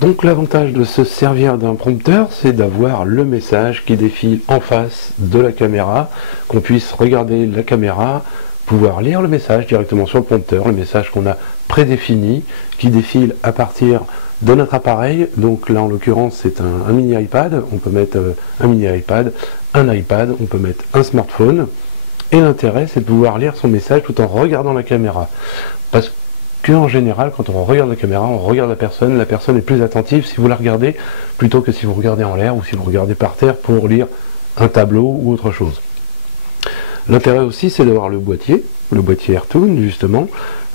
Donc l'avantage de se servir d'un prompteur, c'est d'avoir le message qui défile en face de la caméra, qu'on puisse regarder la caméra, pouvoir lire le message directement sur le prompteur, le message qu'on a prédéfini, qui défile à partir de notre appareil. Donc là en l'occurrence c'est un mini iPad, on peut mettre un mini iPad, un iPad, on peut mettre un smartphone, et l'intérêt c'est de pouvoir lire son message tout en regardant la caméra. Parce qu'en général, quand on regarde la caméra, on regarde la personne est plus attentive si vous la regardez, plutôt que si vous regardez en l'air ou si vous regardez par terre pour lire un tableau ou autre chose. L'intérêt aussi, c'est d'avoir le boîtier AirTune, justement,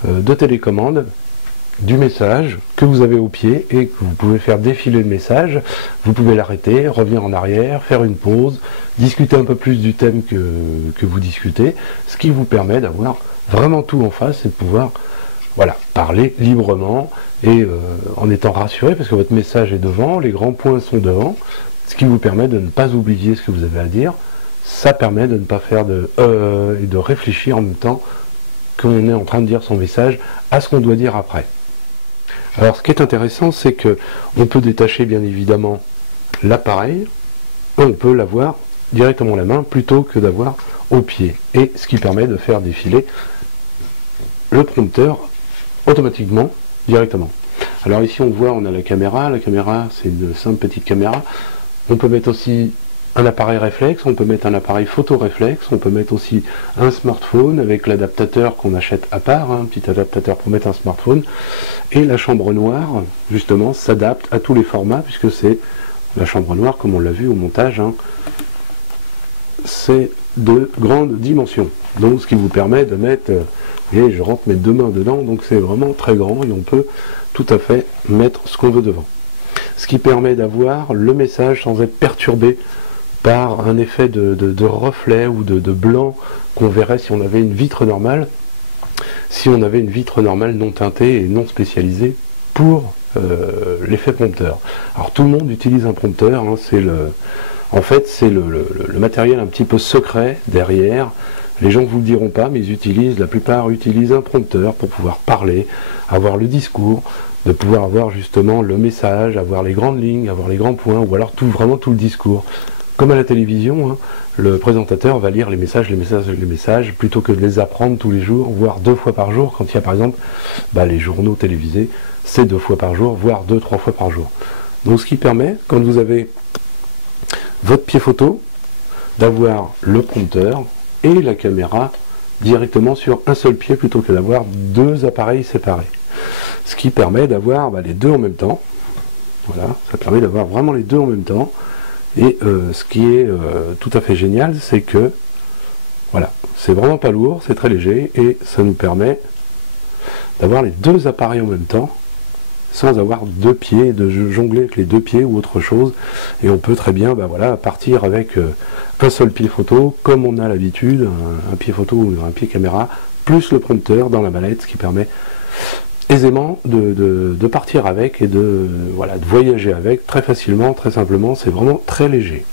de télécommande du message que vous avez au pied et que vous pouvez faire défiler le message. Vous pouvez l'arrêter, revenir en arrière, faire une pause, discuter un peu plus du thème que vous discutez, ce qui vous permet d'avoir vraiment tout en face et de pouvoir parler librement et en étant rassuré parce que votre message est devant, les grands points sont devant, ce qui vous permet de ne pas oublier ce que vous avez à dire. Ça permet de ne pas faire et de réfléchir en même temps qu'on est en train de dire son message à ce qu'on doit dire après. Alors ce qui est intéressant, c'est que on peut détacher bien évidemment l'appareil, on peut l'avoir directement à la main plutôt que d'avoir au pied, et ce qui permet de faire défiler le prompteur automatiquement, directement. Alors ici on voit, on a la caméra c'est une simple petite caméra. On peut mettre aussi un appareil réflexe, on peut mettre un appareil photo réflexe, on peut mettre aussi un smartphone avec l'adaptateur qu'on achète à part, un petit adaptateur pour mettre un smartphone. Et la chambre noire, justement, s'adapte à tous les formats, puisque c'est la chambre noire, comme on l'a vu au montage, c'est de grande dimension. Donc ce qui vous permet de mettre, vous voyez, je rentre mes deux mains dedans, donc c'est vraiment très grand et on peut tout à fait mettre ce qu'on veut devant. Ce qui permet d'avoir le message sans être perturbé par un effet de reflet ou de blanc qu'on verrait si on avait une vitre normale, si on avait une vitre normale non teintée et non spécialisée pour l'effet prompteur. Alors tout le monde utilise un prompteur, en fait c'est le matériel un petit peu secret derrière. Les gens ne vous le diront pas, mais la plupart utilisent un prompteur pour pouvoir parler, avoir le discours, de pouvoir avoir justement le message, avoir les grandes lignes, avoir les grands points, ou alors vraiment tout le discours. Comme à la télévision, le présentateur va lire les messages, plutôt que de les apprendre tous les jours, voire 2 fois par jour, quand il y a par exemple les journaux télévisés, c'est 2 fois par jour, voire 2-3 fois par jour. Donc ce qui permet, quand vous avez votre pied photo, d'avoir le prompteur et la caméra directement sur un seul pied, plutôt que d'avoir 2 appareils séparés. Ce qui permet d'avoir les deux en même temps. Voilà, ça permet d'avoir vraiment les deux en même temps. Et ce qui est tout à fait génial, c'est que c'est vraiment pas lourd, c'est très léger et ça nous permet d'avoir les 2 appareils en même temps sans avoir 2 pieds, de jongler avec les 2 pieds ou autre chose. Et on peut très bien partir avec un seul pied photo comme on a l'habitude, un pied photo ou un pied caméra, plus le prompteur dans la mallette, ce qui permet aisément de partir avec et de voyager avec très facilement, très simplement. C'est vraiment très léger.